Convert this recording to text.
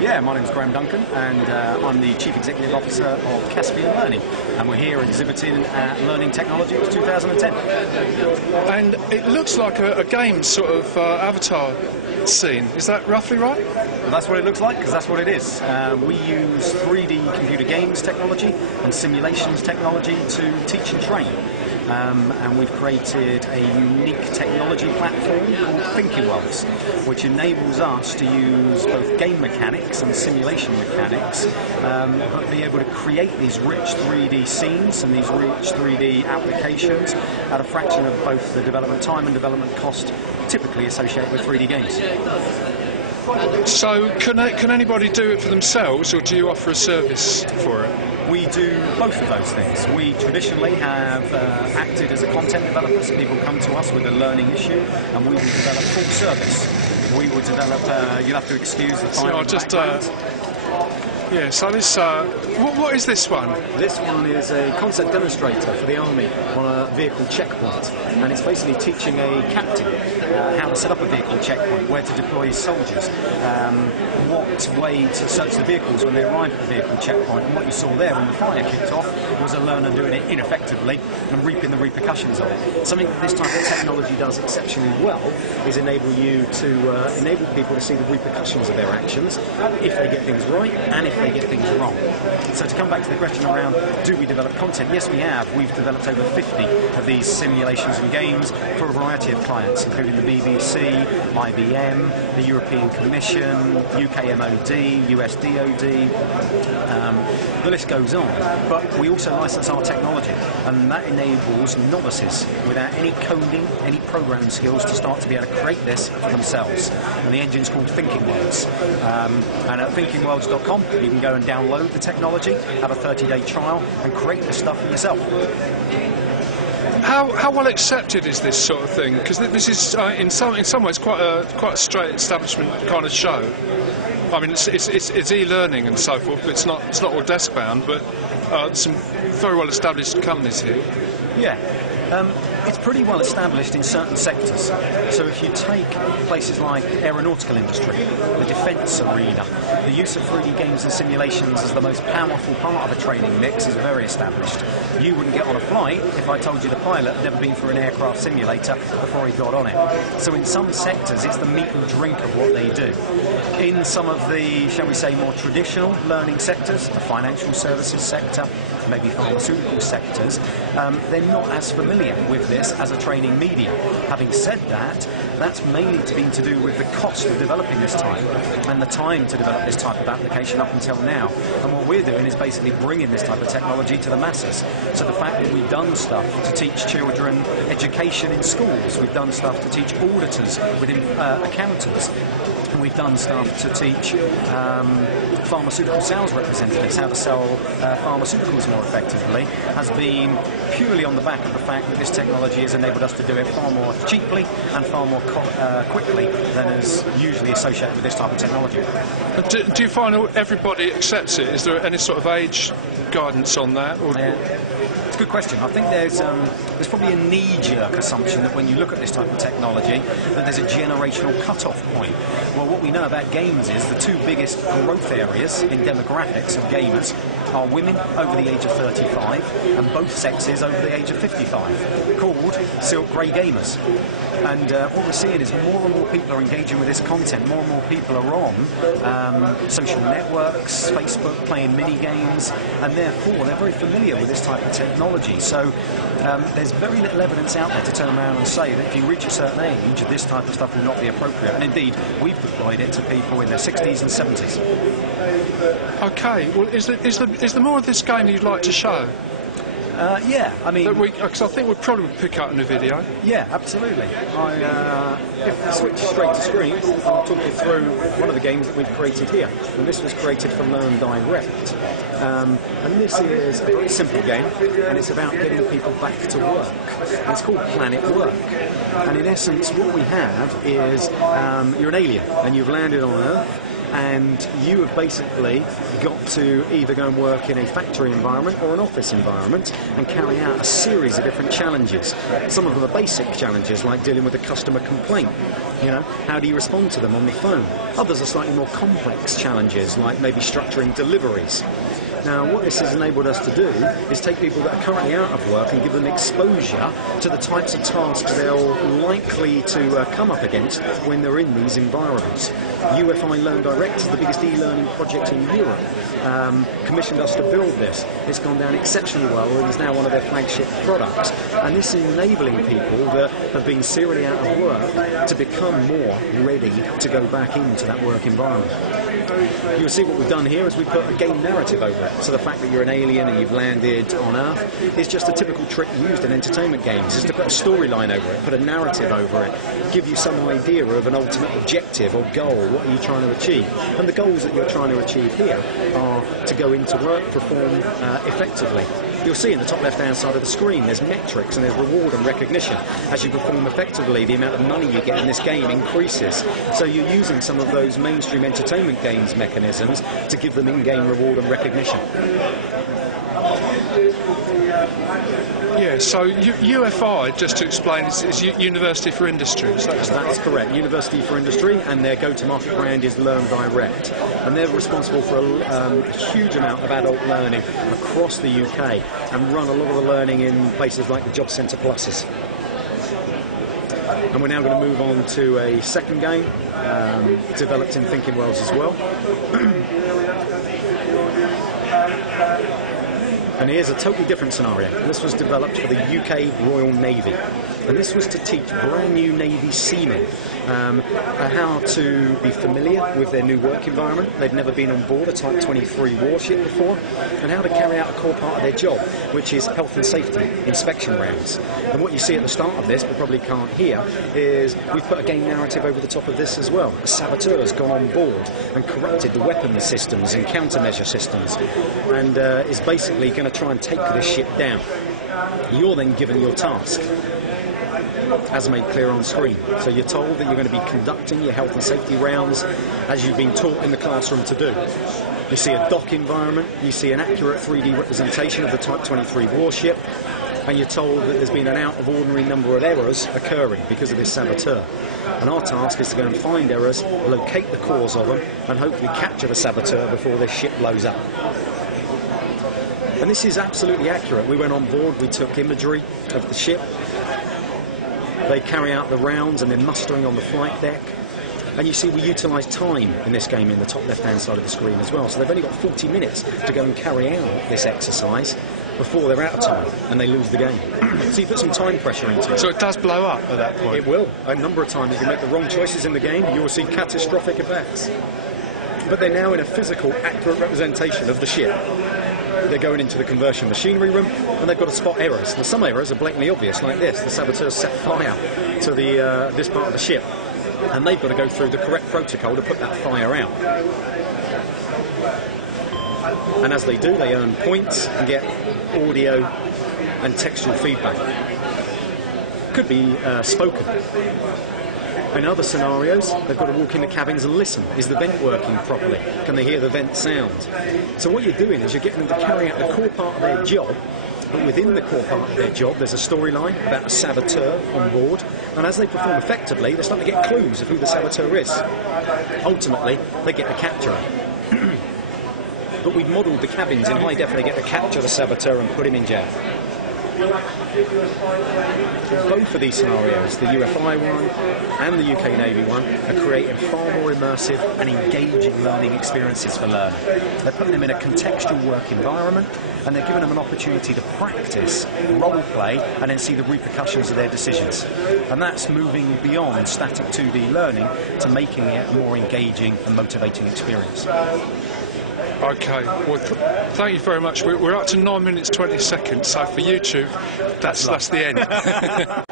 Yeah, my name is Graeme Duncan, and I'm the Chief Executive Officer of Caspian Learning, and we're here exhibiting at Learning Technology 2010. And it looks like a game sort of avatar scene. Is that roughly right? Well, that's what it looks like, because that's what it is. We use 3D computer games technology and simulations technology to teach and train. And we've created a unique technology platform called Thinking Worlds, which enables us to use both game mechanics and simulation mechanics, but be able to create these rich 3D scenes and these rich 3D applications at a fraction of both the development time and development cost typically associated with 3D games. So can anybody do it for themselves, or do you offer a service for it? We do both of those things. We traditionally have acted as a content developer, so people come to us with a learning issue, and we will develop full service. We will develop, you'll have to excuse the final background. Yeah, so this, what is this one? This one is a concept demonstrator for the Army on a vehicle checkpoint, and it's basically teaching a captain how to set up a vehicle checkpoint, where to deploy his soldiers, what way to search the vehicles when they arrive at the vehicle checkpoint. And what you saw there when the fire kicked off was a learner doing it ineffectively and reaping the repercussions of it. Something that this type of technology does exceptionally well is enable you to enable people to see the repercussions of their actions if they get things right and if they get things wrong. So to come back to the question around, do we develop content? Yes, we have. We've developed over 50 of these simulations and games for a variety of clients, including the BBC, IBM, the European Commission, UK MOD, US DOD, the list goes on. But we also license our technology, and that enables novices without any coding, any programming skills to start to be able to create this for themselves. And the engine's called Thinking Worlds. And at thinkingworlds.com you can go and download the technology, have a 30-day trial, and create this stuff for yourself. How well accepted is this sort of thing? Because this is, in some ways, quite a straight establishment kind of show. I mean, it's e-learning and so forth, but it's not all desk bound. But some very well established companies here. Yeah. It's pretty well established in certain sectors. So if you take places like aeronautical industry, the defence arena, the use of 3D games and simulations as the most powerful part of a training mix is very established. You wouldn't get on a flight if I told you the pilot had never been through an aircraft simulator before he got on it. So in some sectors it's the meat and drink of what they do. In some of the, shall we say, more traditional learning sectors, the financial services sector, maybe pharmaceutical sectors, they're not as familiar with this as a training medium. Having said that, that's mainly been to do with the cost of developing this type and the time to develop this type of application up until now. And what we're doing is basically bringing this type of technology to the masses. So the fact that we've done stuff to teach children education in schools, we've done stuff to teach auditors within accountants, and we've done stuff to teach pharmaceutical sales representatives how to sell pharmaceuticals more effectively, has been purely on the back of the fact that this technology has enabled us to do it far more cheaply and far more quickly than is usually associated with this type of technology. Do you find everybody accepts it? Is there any sort of age guidance on that? Or It's a good question. I think there's probably a knee-jerk assumption that when you look at this type of technology that there's a generational cut-off point. Well, what we know about games is the two biggest growth areas in demographics of gamers are women over the age of 35 and both sexes over the age of 55, called silk grey gamers. And what we're seeing is more and more people are engaging with this content, more and more people are on social networks, Facebook, playing mini-games, and therefore they're very familiar with this type of technology. So there's very little evidence out there to turn around and say that if you reach a certain age, this type of stuff will not be appropriate. And indeed, we've deployed it to people in their 60s and 70s. Okay, well, is there more of this game you'd like to show? Yeah, I mean... Because I think we'll probably pick up in a video. Yeah, absolutely. If we switch straight to screen, I'll talk you through one of the games that we've created here. And this was created for Learndirect. And this is a very simple game, and it's about getting people back to work. And it's called Planet Work. And in essence, what we have is you're an alien, and you've landed on Earth, and you have basically got to either go and work in a factory environment or an office environment and carry out a series of different challenges. Some of them are basic challenges, like dealing with a customer complaint. You know, how do you respond to them on the phone? Others are slightly more complex challenges, like maybe structuring deliveries. Now, what this has enabled us to do is take people that are currently out of work and give them exposure to the types of tasks they're likely to come up against when they're in these environments. UFI Learndirect is the biggest e-learning project in Europe. Commissioned us to build this. It's gone down exceptionally well and is now one of their flagship products. And this is enabling people that have been serially out of work to become more ready to go back into that work environment. You'll see what we've done here is we've put a game narrative over it. So the fact that you're an alien and you've landed on Earth is just a typical trick used in entertainment games, is to put a storyline over it, put a narrative over it, give you some idea of an ultimate objective or goal, what are you trying to achieve. And the goals that you're trying to achieve here are to go into work, perform effectively. You'll see in the top left-hand side of the screen there's metrics and there's reward and recognition. As you perform effectively, the amount of money you get in this game increases. So you're using some of those mainstream entertainment games mechanisms to give them in-game reward and recognition. Yeah, so UFI, just to explain, is University for Industry. That's correct, University for Industry, and their go-to-market brand is Learndirect. And they're responsible for a huge amount of adult learning across the UK and run a lot of the learning in places like the Job Centre Pluses. And we're now going to move on to a second game, developed in Thinking Wells as well. And here's a totally different scenario. This was developed for the UK Royal Navy. And this was to teach brand new Navy seamen how to be familiar with their new work environment. They'd never been on board a Type 23 warship before, and how to carry out a core part of their job, which is health and safety inspection rounds. And what you see at the start of this, but probably can't hear, is we've put a game narrative over the top of this as well. A saboteur has gone on board and corrupted the weapons systems and countermeasure systems, and is basically going to try and take this ship down. You're then given your task, as made clear on screen. So you're told that you're going to be conducting your health and safety rounds as you've been taught in the classroom to do. You see a dock environment, you see an accurate 3D representation of the Type 23 warship, and you're told that there's been an out of ordinary number of errors occurring because of this saboteur. And our task is to go and find errors, locate the cause of them, and hopefully capture the saboteur before this ship blows up. And this is absolutely accurate. We went on board, we took imagery of the ship. They carry out the rounds and they're mustering on the flight deck. And you see we utilise time in this game in the top left-hand side of the screen as well. So they've only got 40 minutes to go and carry out this exercise before they're out of time and they lose the game. So you put some time pressure into it. So it does blow up at that point? It will. A number of times if you make the wrong choices in the game, you will see catastrophic effects. But they're now in a physical, accurate representation of the ship. They're going into the conversion machinery room and they've got to spot errors. Now, some errors are blatantly obvious, like this. The saboteurs set fire to this part of the ship, and they've got to go through the correct protocol to put that fire out. And as they do, they earn points and get audio and textual feedback. Could be spoken. In other scenarios, they've got to walk in the cabins and listen. Is the vent working properly? Can they hear the vent sound? So what you're doing is you're getting them to carry out the core part of their job, but within the core part of their job there's a storyline about a saboteur on board, and as they perform effectively they start to get clues of who the saboteur is. Ultimately, they get to capture him. But we've modelled the cabins in high def, they get to capture the saboteur and put him in jail. Both of these scenarios, the UFI one and the UK Navy one, are creating far more immersive and engaging learning experiences for learners. They're putting them in a contextual work environment and they're giving them an opportunity to practice, role play, and then see the repercussions of their decisions. And that's moving beyond static 2D learning to making it a more engaging and motivating experience. Okay, well, thank you very much. We're up to 9 minutes 20 seconds, so for YouTube, that's the end.